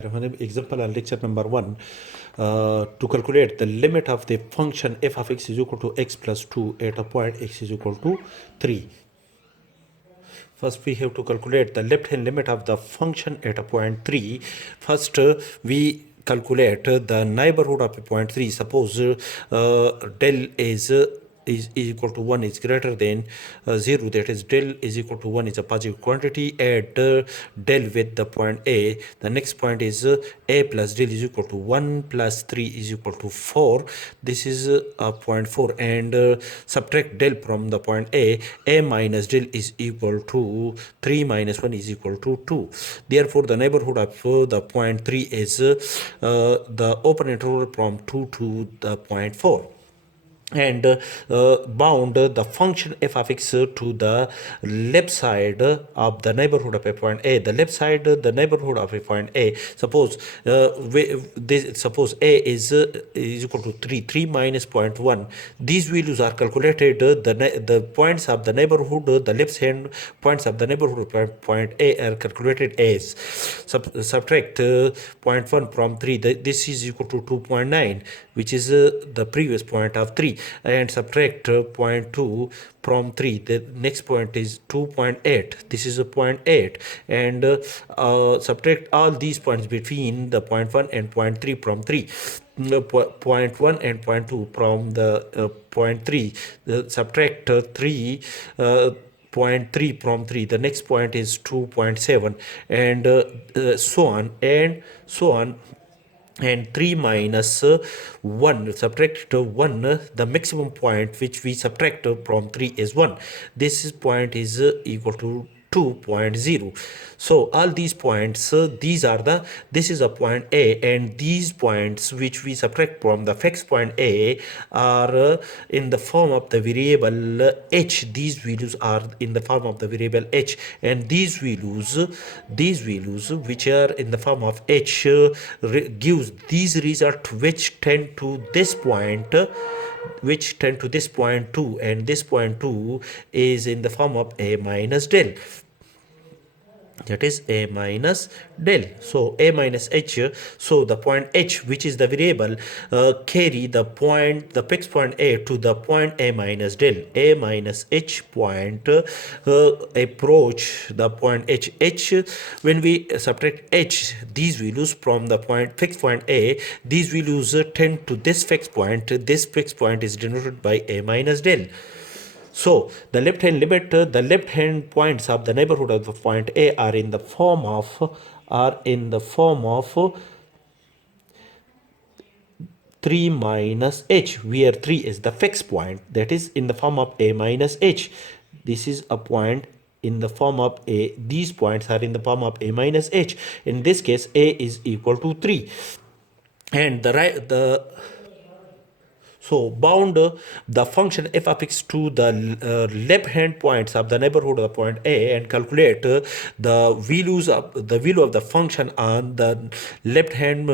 Example lecture number 1, to calculate the limit of the function f of x is equal to x plus 2 at a point x is equal to 3. First, we have to calculate the left hand limit of the function at a point 3. First, we calculate the neighborhood of a point 3. Suppose del is equal to 1 is greater than 0, that is del is equal to 1 is a positive quantity. Add del with the point a. The next point is a plus del is equal to 1 plus 3 is equal to 4. This is point 4, and subtract del from the point a minus del is equal to 3 minus 1 is equal to 2. Therefore the neighborhood of the point 3 is the open interval from 2 to the point 4, and bound the function f of x to the left side of the neighborhood of a point a. The left side, the neighborhood of a point a. Suppose suppose a is equal to 3 minus 0.1. These values are calculated. The points of the neighborhood, the left hand points of the neighborhood of point a are calculated as subtract 0.1 from 3. This is equal to 2.9, which is the previous point of 3, and subtract 0.2 from 3. The next point is 2.8. This is a 0.8, and subtract all these points between the 0.1 and 0.3 from 3. 0.1 and 0.2 from the 0.3. Subtract 3 0.3 from 3. The next point is 2.7, and so on and so on. And 3 minus 1, subtract 1, the maximum point which we subtract from 3 is 1. This point is equal to 2.0. So all these points, this is a point a, and these points which we subtract from the fixed point a are in the form of the variable h. These values are in the form of the variable h, and these values which are in the form of h gives these results which tend to this point, which tend to this point 2, and this point 2 is in the form of a minus del. That is a minus del. So a minus h. So the point h, which is the variable, carry the fixed point a to the point a minus del. A minus h point approach the point h. When we subtract h, these values from the fixed point a, these values tend to this fixed point. This fixed point is denoted by a minus del. So the left hand limit, the left hand points of the neighborhood of the point a are in the form of 3 minus h, where 3 is the fixed point, that is in the form of a minus h. This is a point in the form of a. These points are in the form of a minus h. In this case, a is equal to 3, and so bound the function f of x to the left hand points of the neighborhood of the point a, and calculate the value of the function on the left hand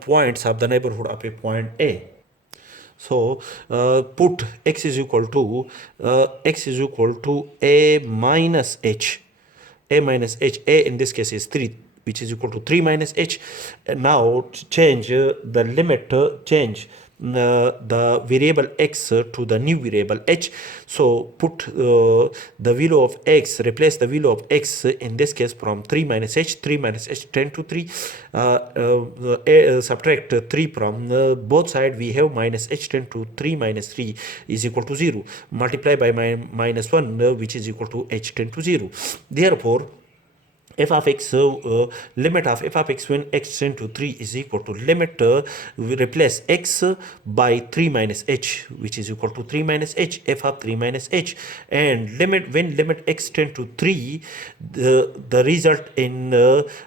points of the neighborhood of a point a. So put x is equal to a minus h. A minus h. A in this case is 3, which is equal to 3 minus h. And now change the limit, change the variable x to the new variable h. So put the value of x, replace the value of x in this case from 3 minus h. 3 minus h tend to 3. Subtract 3 from both sides. We have minus h tend to 3 minus 3 is equal to 0. Multiply by minus 1, which is equal to h tend to 0. Therefore f of x, limit of f of x when x tend to 3 is equal to limit, we replace x by 3 minus h, which is equal to 3 minus h, f of 3 minus h, and limit when limit x tend to 3, the result in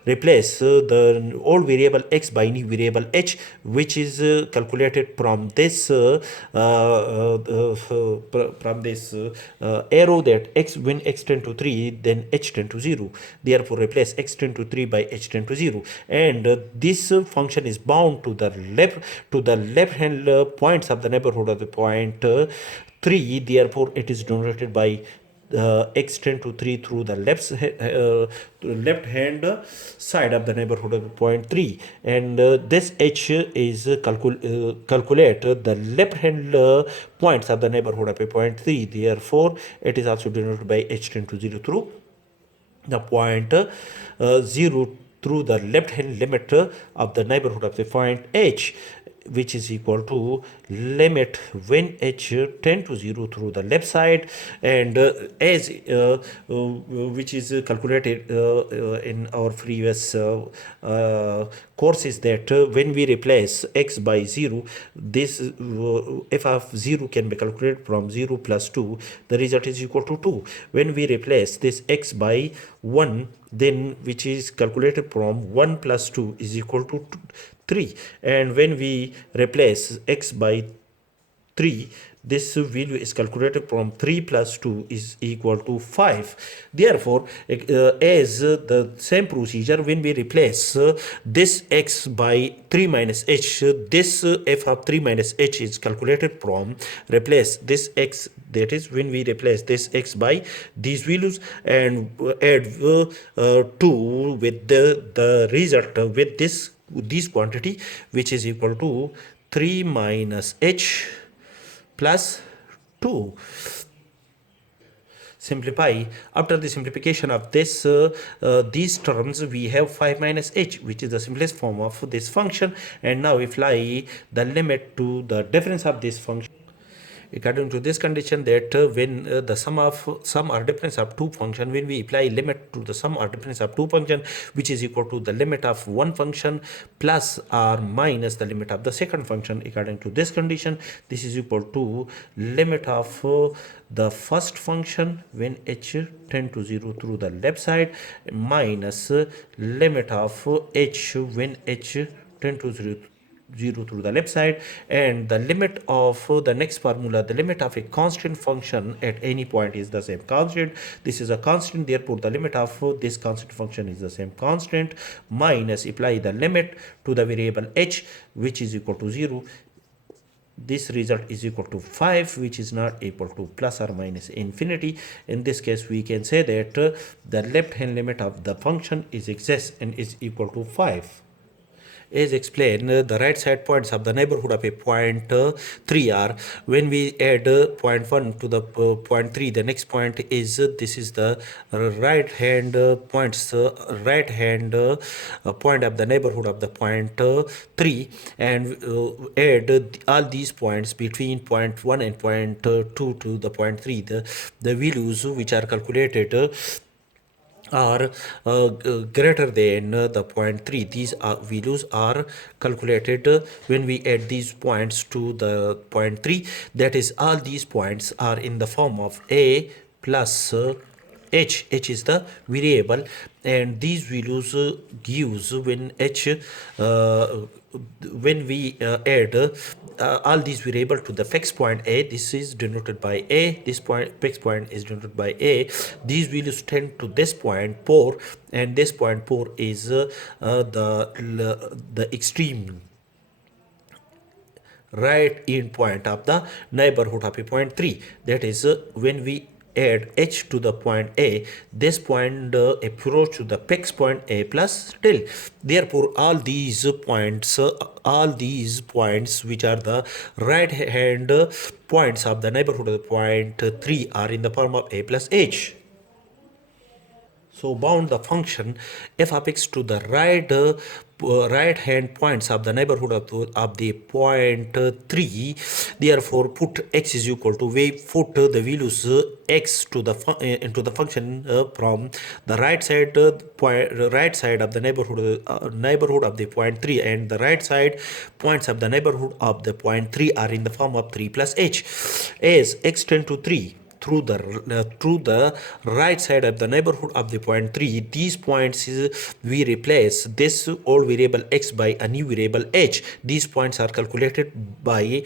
replace the old variable x by new variable h, which is calculated from this arrow, that x when x tend to 3, then h tend to 0. Therefore replace x tend to 3 by h tend to 0, and this function is bound to the left hand points of the neighborhood of the point 3. Therefore it is denoted by x tend to 3 through the left hand side of the neighborhood of point 3, and this h is calculate the left hand points of the neighborhood of a point 3. Therefore it is also denoted by h tend to 0 through the point 0 through the left hand limit of the neighborhood of the point h, which is equal to limit when h tend to 0 through the left side, and as which is calculated in our previous courses, that when we replace x by 0, this f of 0 can be calculated from 0 plus 2. The result is equal to 2. When we replace this x by 1, then which is calculated from 1 plus 2 is equal to 3, and when we replace x by 3, this value is calculated from 3 plus 2 is equal to 5. Therefore, as the same procedure, when we replace this x by 3 minus h, this f of 3 minus h is calculated from replace this x, that is when we replace this x by these values and add 2 with the result with this quantity, which is equal to 3 minus h plus 2. Simplify. After the simplification of this these terms, we have 5 minus h, which is the simplest form of this function, and now apply the limit to the difference of this function according to this condition, that when the sum or difference of two function, when we apply limit to the sum or difference of two function, which is equal to the limit of one function plus or minus the limit of the second function, according to this condition, this is equal to limit of the first function when h tend to 0 through the left side minus limit of h when h tend to 0 through the left side, and the limit of the next formula, the limit of a constant function at any point is the same constant. This is a constant, therefore the limit of this constant function is the same constant, minus apply the limit to the variable h, which is equal to 0. This result is equal to 5, which is not equal to plus or minus infinity. In this case, we can say that the left hand limit of the function is exists and is equal to 5. As explained, the right side points of the neighborhood of a point 3 are, when we add point 1 to the point 3, the next point is this is the right hand points, right hand point of the neighborhood of the point 3, and add all these points between point 1 and point 2 to the point 3. The values which are calculated are greater than the point 3. These values are calculated when we add these points to the point 3, that is all these points are in the form of a plus h. H is the variable, and these values gives when h when we add all these variable to the fixed point a, this is denoted by a, this point fixed point is denoted by a, these values tend to this point 4, and this point 4 is the extreme right end point of the neighborhood of a point 3. That is when we add h to the point a, this point approach to the fixed point a plus till. Therefore all these points which are the right hand points of the neighborhood of the point 3 are in the form of a plus h. So bound the function f of x to the right hand points of the neighborhood of the point 3. Therefore put x is equal to, we put the values x to the into the function from the right side of the neighborhood of the point 3, and the right side points of the neighborhood of the point 3 are in the form of 3 plus h. As x tend to 3 through the right side of the neighborhood of the point 3, these points we replace this old variable x by a new variable h. These points are calculated by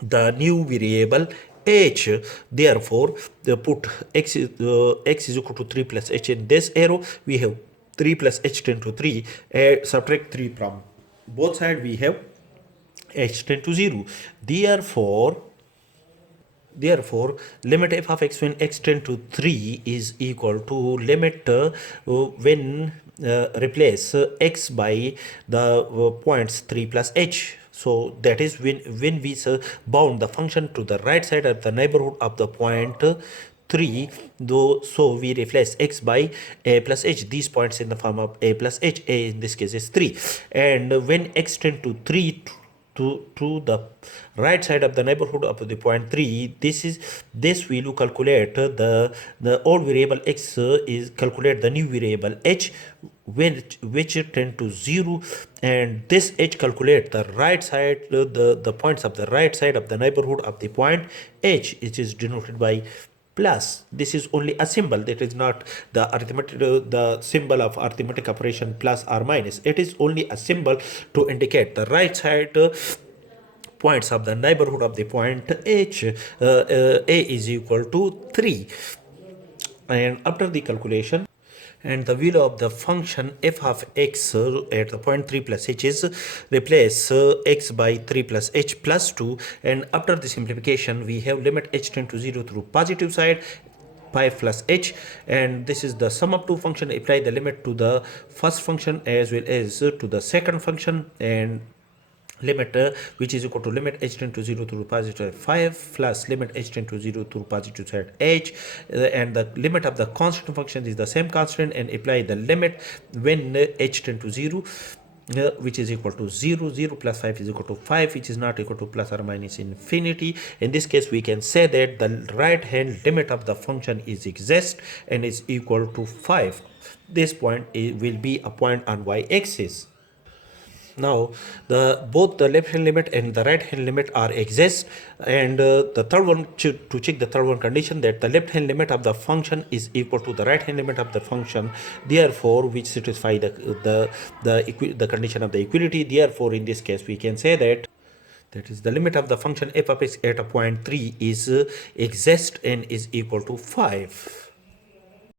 the new variable h. Therefore put x is equal to 3 plus h. In this arrow we have 3 plus h tend to 3, subtract 3 from both sides, we have h tend to 0. Therefore Therefore, limit f of x when x tend to 3 is equal to limit when replace x by the points 3 plus h. So that is when we bound the function to the right side of the neighborhood of the point 3, though, so we replace x by a plus h, these points in the form of a plus h. A in this case is 3, and when x tend to 3 to the right side of the neighborhood of the point 3, this we will calculate the old variable x is calculate the new variable h, which tend to 0, and this h calculate the right side the points of the right side of the neighborhood of the point h, which is denoted by plus. This is only a symbol, that is not the arithmetic the symbol of arithmetic operation plus or minus. It is only a symbol to indicate the right side points of the neighborhood of the point h. A is equal to 3, and after the calculation and the value of the function f of x at the point 3 plus h is replace x by 3 plus h plus 2, and after the simplification we have limit h tend to 0 through positive side 5 plus h, and this is the sum of two function. Apply the limit to the first function as well as to the second function, and limit which is equal to limit h tend to 0 through positive 5 plus limit h tend to 0 through positive side h, and the limit of the constant function is the same constant, and apply the limit when h tend to 0, which is equal to 0. 0 plus 5 is equal to 5, which is not equal to plus or minus infinity. In this case we can say that the right hand limit of the function is exist and is equal to 5. This point will be a point on y-axis. Now both the left hand limit and the right hand limit are exist, and the third one, to check the third one condition, that the left hand limit of the function is equal to the right hand limit of the function, therefore which satisfy the condition of the equality. Therefore in this case we can say that is the limit of the function f of x at a point 3 is exist and is equal to 5.